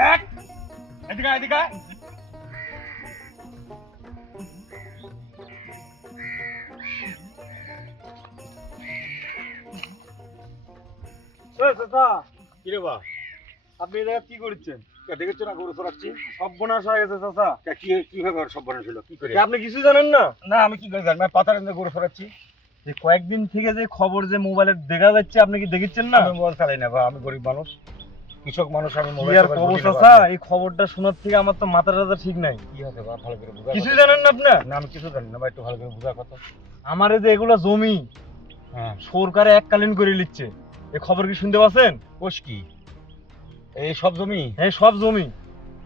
দেখ এদিকে এদিকে কি রে বা আপনি এই জায়গায় কি করছেন? দেখেছো না গরু চড়াচ্ছি? সর্বনাশ হয়ে গেছে চাচা। কিভাবে সব বানানো ছিল কি করে? আপনি কিছু জানেন না? না আমি কি করে জানি পাতার এনে গরু চড়াচ্ছি? যে কয়েকদিন থেকে যে খবর যে মোবাইলে দেখা যাচ্ছে আপনি কি দেখেছেন না? আমি মোবাইল চালাই না বা আমি গরিব মানুষ, কৃষক মানুষ, আমি কি মোবাইল আর খবর চাচা, এই খবরটা শোনার থেকে আমার তো মাথা টাথা ঠিক নাই। কি হবে বা ভালো করে বুঝা কিছু জানেন না আপনি? না আমি কিছু জানি না বা একটু ভালো করে বুঝা কথা। আমার এই যে এগুলো জমি হ্যাঁ সরকারে এককালীন করে নিচ্ছে, এই খবর কি শুনতে পাচ্ছেন? কোষ কি এই সব জমি? হ্যাঁ সব জমি।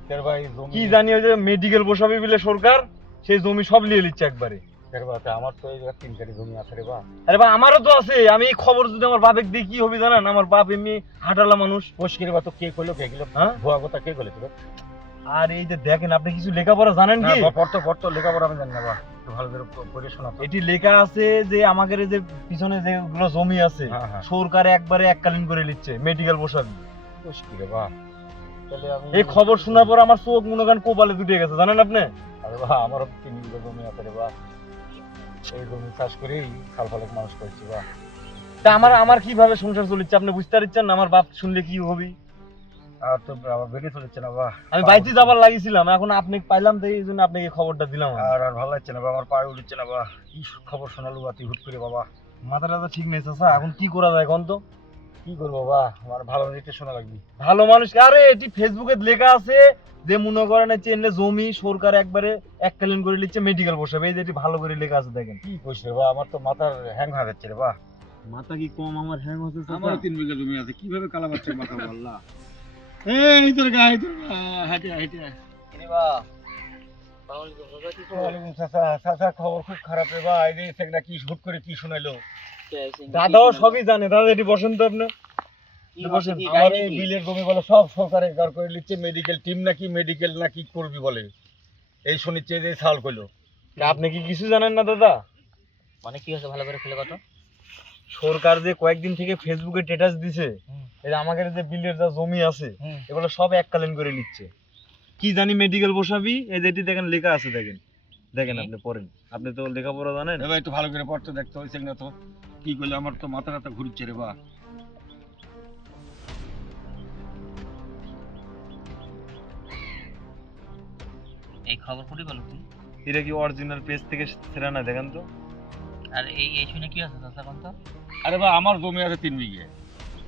তের ভাই জমি কি জানি ওই যে মেডিকেল বসাবে বলে সরকার সেই জমি সব নিয়ে নিচ্ছে একবারে। তের ভাই আমার তো এই 3 কাঠি জমি আছে রে বা। আরে ভাই আমারও তো আছে, আমি এই খবর যদি আমার বাপের দিই কি হবে জানেন? আমার বাপ এমনি হাঁটালা মানুষ। কোষ কি রে বা, তো কে কইলো কে গেল? হ্যাঁ ভুয়া কথা কে কইলো তোর? আর এই যে দেখেন, আপনি কিছু লেখাপড়া জানেন না কি? বা পড়তো লেখাপড়া আমি জানি না বা, একটু ভালো করে পড়ে শোনা তো। এটি লেখা আছে যে আমাদের এই যে পিছনে যেগুলো জমি আছে হ্যাঁ হ্যাঁ সরকার একবারে এককালীন করে নিচ্ছে মেডিকেল বসাবি। কোষ কি রে বা, তাহলে আমি এই খবর শোনার পর আমার চোখ মনে করেন কপালে দুটে গেছে জানেন আপনি? আরে বা আমারও 3 বিঘা জমি আছে রে বা, এই জমি চাষ করেই খাল ফালেক মানুষ করছি বা। তা আমার আমার কিভাবে সংসার চলছে আপনি বুঝতে পারছেন না? আমার বাপ শুনলে কি হবি? আর তো আমার বেরিয়ে চলেছে না বা, আমি বাইতে যাবার লাগিয়েছিলাম, এখন আপনি পাইলাম তো এই জন্য আপনাকে খবরটা দিলাম। আর আর ভালো লাগছে না বা, আমার পায়ে উঠছে না বা। কি খবর শোনালো বা তুই হুট করে বাবা? মাথা টাথা ঠিক নেই চাচা, এখন কি করা যায় এখন? তো কি করবো বা, আমার ভালো নিতে শোনা লাগবে। ভালো মানুষ আরে এটি ফেসবুকে লেখা আছে যে মনে করেন চেনলে জমি সরকার একবারে এককালীন করে নিচ্ছে মেডিকেল বসাবে, এই যে এটি ভালো করে লেখা আছে দেখেন। কি কইছ রে বা, আমার তো মাথার হ্যাং হয়ে যাচ্ছে রে বা। মাথা কি কম আমার হ্যাং হচ্ছে আমার 3 বিঘা জমি আছে, কিভাবে কালা বাচ্চা মাথা বললা? এই তোর গায়ে তোর হাঁটে হাঁটে রে বা ওয়ালাইকুম চাচা খবর খুব খারাপ রে বা, এই যে সেটা কি হুট করে কি শোনাইলো? দাদাও সবই জানে। দাদা এটি বসেন তো আপনি বসেন। আমার এই বিলের জমি বলে সব সরকার একবার করে নিচ্ছে, মেডিকেল টিম নাকি মেডিকেল নাকি করবি বলে এই শুনিচ্ছে যে সাল কইলো। আপনি কি কিছু জানেন না দাদা? মানে কি হচ্ছে ভালো করে খুলে কথা। সরকার যে কয়েকদিন থেকে ফেসবুকে স্ট্যাটাস দিছে এই যে আমাদের যে বিলের যা জমি আছে এগুলো সব এককালীন করে নিচ্ছে। কি জানি মেডিকেল বসাবি, এই যেটি দেখেন লেখা আছে দেখেন দেখেন আপনি পড়েন, আপনি তো লেখাপড়া জানেন। এবার একটু ভালো করে পড়তে দেখতে হইছে না তো, কি করলে আমার তো মাথা টাথা ঘুরছে রে বা। এই খবর কোটি বলো তুমি? এটা কি অরিজিনাল পেজ থেকে ছেড়া না দেখেন তো? আর এই শুনে কি আছে চাচা কোন তো? আরে বা আমার জমি আছে 3 বিঘে,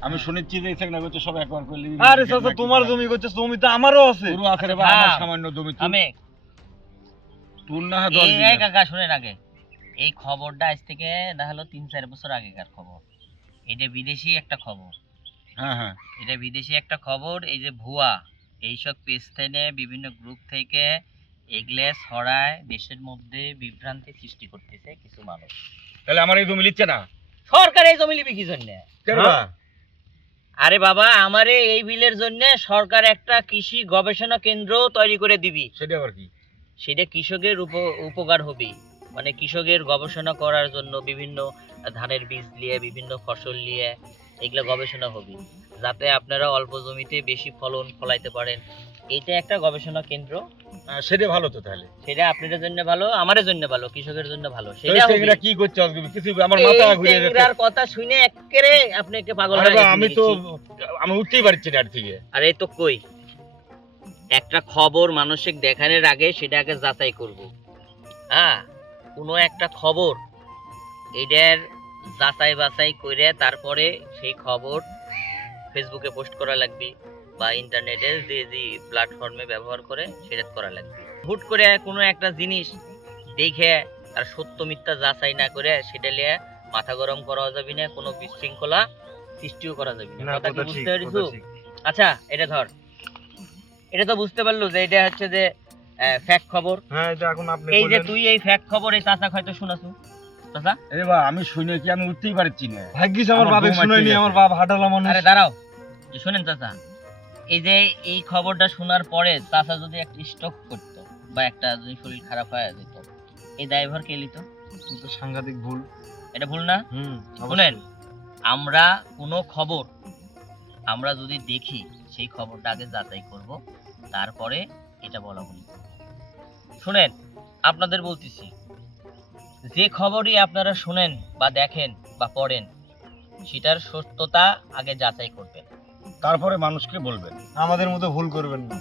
আমি শুনেছি যে সেখানে হচ্ছে সব একবার করলে। আরে চাচা তোমার জমি করছে, জমি তো আমারও আছে। পুরো আছে রে বা, আমার সামান্য জমি আমি তুল না 10 এই বিঘা। কাকা শুনেন আগে, এই খবরটা আজ থেকে না হলো 3-4 বছর আগেকার খবর। এটা বিদেশি একটা খবর। হ্যাঁ হ্যাঁ এটা বিদেশি একটা খবর। এই যে ভুয়া এইসব পেজ থেকে বিভিন্ন গ্রুপ থেকে এগুলো ছড়ায়, দেশের মধ্যে বিভ্রান্তি সৃষ্টি করতেছে কিছু মানুষ। তাহলে আমার এই জমি লিখছে না সরকার এই জমি লিবি কি জন্য? কেন বা? আরে বাবা, আমারে এই বিলের জন্য সরকার একটা কৃষি গবেষণা কেন্দ্র তৈরি করে দিবি। সেটা আবার কি? সেটা কৃষকের উপকার হবে। মানে কৃষকের গবেষণা করার জন্য বিভিন্ন ধানের বীজ নিয়ে বিভিন্ন ফসল নিয়ে এগুলো গবেষণা হবে, যাতে আপনারা অল্প জমিতে বেশি ফলন ফলাইতে পারেন। এটা একটা গবেষণা কেন্দ্র। সেটা ভালো তো, তাহলে সেটা আপনাদের জন্য ভালো, আমাদের জন্য ভালো, কৃষকের জন্য ভালো। সেটা হবে। সেটা কি করছে আজকে কিছু আমার মাথা ঘুরে যাচ্ছে। টেংরার কথা শুনে একেবারে আপনাকে পাগল আরে হয়ে বা, গেছেন আমি তো দেখছি। আমি উঠতেই পারছি না আর থেকে। আরে তো কই, একটা খবর মানসিক দেখানোর আগে সেটা আগে যাচাই করব। হ্যাঁ, কোনো একটা খবর এটার যাচাই বাছাই করে তারপরে সেই খবর ফেসবুকে পোস্ট করা লাগবে বা ইন্টারনেটে যে যে প্ল্যাটফর্মে ব্যবহার করে সেটা করা লাগবে। হুট করে কোনো একটা জিনিস দেখে আর সত্য মিথ্যা যাচাই না করে সেটা নিয়ে মাথা গরম করা যাবে না, কোনো বিশৃঙ্খলা সৃষ্টিও করা যাবে না। কথা কি বুঝতে পারছো? আচ্ছা এটা ধর, এটা তো বুঝতে পারলো যে এটা হচ্ছে যে ফ্যাক্ট খবর। হ্যাঁ এটা এখন আপনি এই যে বলেন। তুই এই ফ্যাক্ট খবর এই চাচা হয়তো শুনাছো। চাচা আরে বা, আমি শুনে কি আমি উঠতেই পারছি না। ভাগ্যিস আমার আমার বাপে বউ শুনাইনি, মাইকে আমার গেছে। বাপ হাঁটালা মানুষ। আরে দাঁড়াও, যে শোনেন চাচা, এই যে এই খবরটা শোনার পরে চাচা যদি একটা স্ট্রোক করতো বা একটা যদি শরীর খারাপ হয়ে যেত, এই দায়ভার কে নিত? কিন্তু সাংঘাতিক ভুল। এটা ভুল না? শুনেন, আমরা কোনো খবর আমরা যদি দেখি সেই খবরটা আগে যাচাই করব, তারপরে এটা বলা বলি করব। শুনেন, আপনাদের বলতেছি, যে খবরই আপনারা শুনেন বা দেখেন বা পড়েন, সেটার সত্যতা আগে যাচাই করবেন। তারপরে মানুষকে বলবেন। আমাদের মতো ভুল করবেন না।